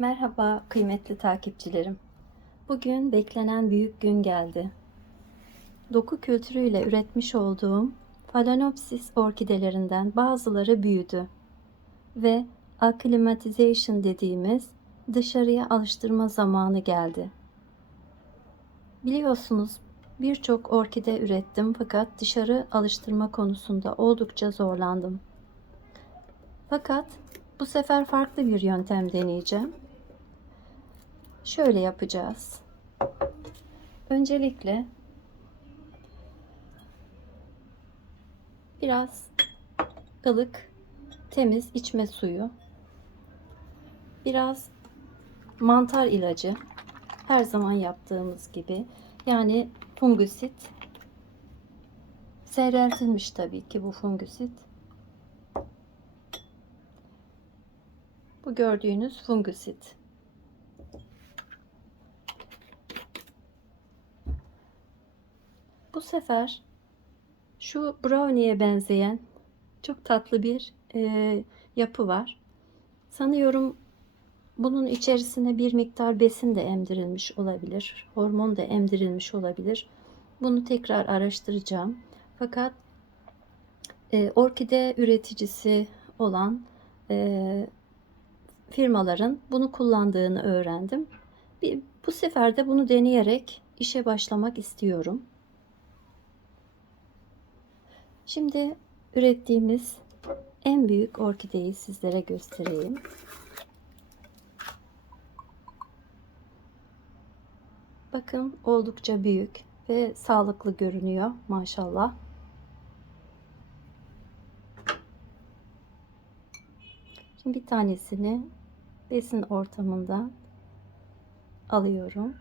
Merhaba kıymetli takipçilerim. Bugün beklenen büyük gün geldi. Doku kültürüyle üretmiş olduğum Phalaenopsis orkidelerinden bazıları büyüdü ve acclimatization dediğimiz dışarıya alıştırma zamanı geldi. Biliyorsunuz birçok orkide ürettim fakat dışarı alıştırma konusunda oldukça zorlandım. Fakat bu sefer farklı bir yöntem deneyeceğim. Şöyle yapacağız. Öncelikle biraz ılık, temiz içme suyu, biraz mantar ilacı, her zaman yaptığımız gibi, yani fungisit, seyreltilmiş tabii ki bu fungisit. Bu gördüğünüz fungisit. Bu sefer şu brownie'ye benzeyen çok tatlı bir e, yapı var. Sanıyorum bunun içerisine bir miktar besin de emdirilmiş olabilir. Hormon da emdirilmiş olabilir. Bunu tekrar araştıracağım. Fakat e, orkide üreticisi olan e, firmaların bunu kullandığını öğrendim. Bir, bu sefer de bunu deneyerek işe başlamak istiyorum. Şimdi ürettiğimiz en büyük orkideyi sizlere göstereyim. Bakın oldukça büyük ve sağlıklı görünüyor maşallah. Şimdi bir tanesini besin ortamından alıyorum.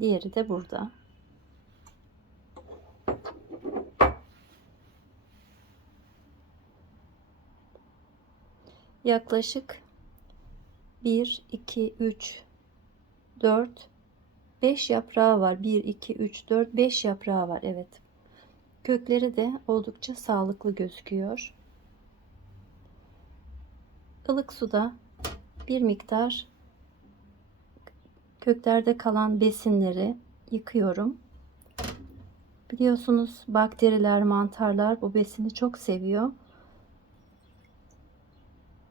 Diğeri de burada. Yaklaşık 1 2 3 4 5 yaprağı var. 1 2 3 4 5 yaprağı var. Evet. Kökleri de oldukça sağlıklı gözüküyor. Ilık suda bir miktar köklerde kalan besinleri yıkıyorum. Biliyorsunuz bakteriler, mantarlar bu besini çok seviyor.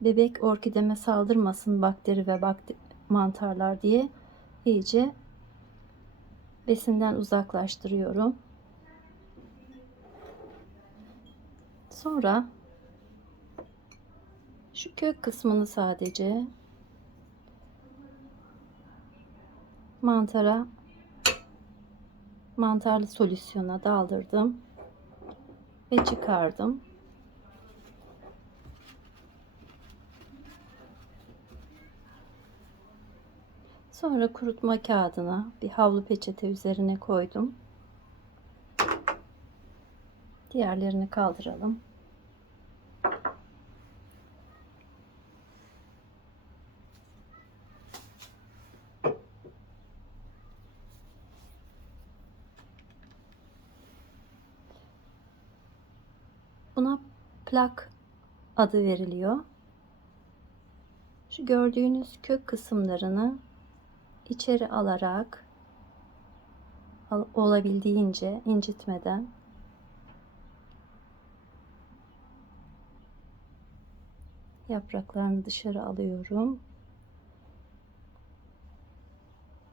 Bebek orkideme saldırmasın bakteri ve bakteri, mantarlar diye iyice besinden uzaklaştırıyorum. Sonra şu kök kısmını sadece mantara mantarlı solüsyona daldırdım ve çıkardım. Sonra kurutma kağıdına bir havlu peçete üzerine koydum. Diğerlerini kaldıralım. Buna plak adı veriliyor. Şu gördüğünüz kök kısımlarını içeri alarak olabildiğince incitmeden yapraklarını dışarı alıyorum.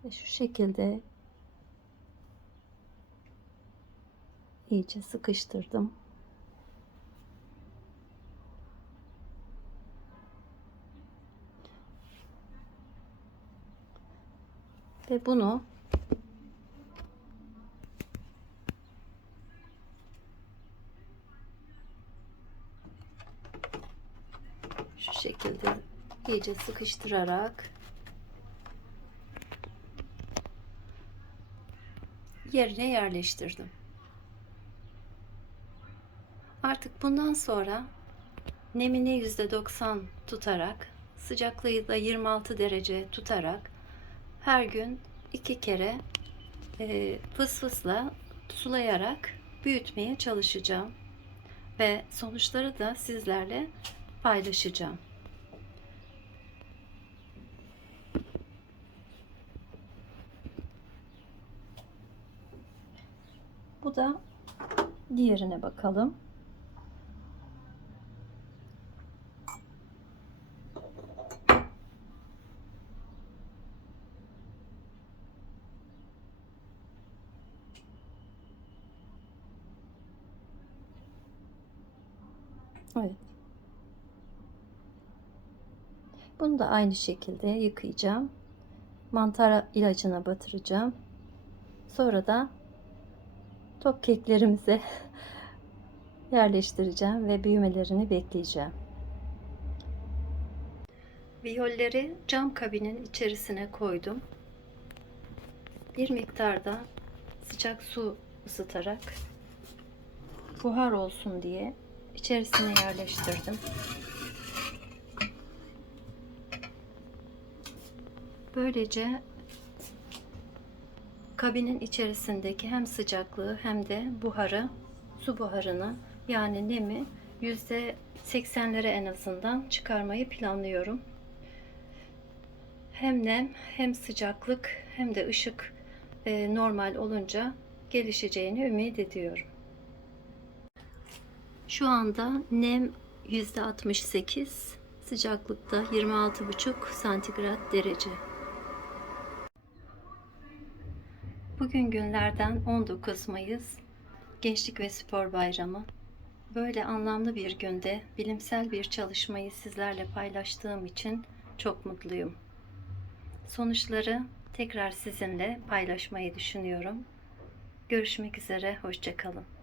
Ve şu şekilde iyice sıkıştırdım. Ve bunu şu şekilde iyice sıkıştırarak yerine yerleştirdim. Artık bundan sonra nemini %90 tutarak sıcaklığı da 26 derece tutarak her gün iki kere e, fıs fısla sulayarak büyütmeye çalışacağım ve sonuçları da sizlerle paylaşacağım. Bu da diğerine bakalım. Evet. Bunu da aynı şekilde yıkayacağım. Mantar ilacına batıracağım. Sonra da top keklerimize yerleştireceğim ve büyümelerini bekleyeceğim. Viyolleri cam kabinin içerisine koydum. Bir miktarda sıcak su ısıtarak buhar olsun diye içerisine yerleştirdim. Böylece kabinin içerisindeki hem sıcaklığı hem de buharı, su buharını yani nemi yüzde 80'lere en azından çıkarmayı planlıyorum. Hem nem hem sıcaklık hem de ışık e, normal olunca gelişeceğini ümit ediyorum. Şu anda nem %68, sıcaklıkta 26,5 santigrat derece. Bugün günlerden 19 Mayıs, Gençlik ve Spor Bayramı. Böyle anlamlı bir günde bilimsel bir çalışmayı sizlerle paylaştığım için çok mutluyum. Sonuçları tekrar sizinle paylaşmayı düşünüyorum. Görüşmek üzere, hoşçakalın.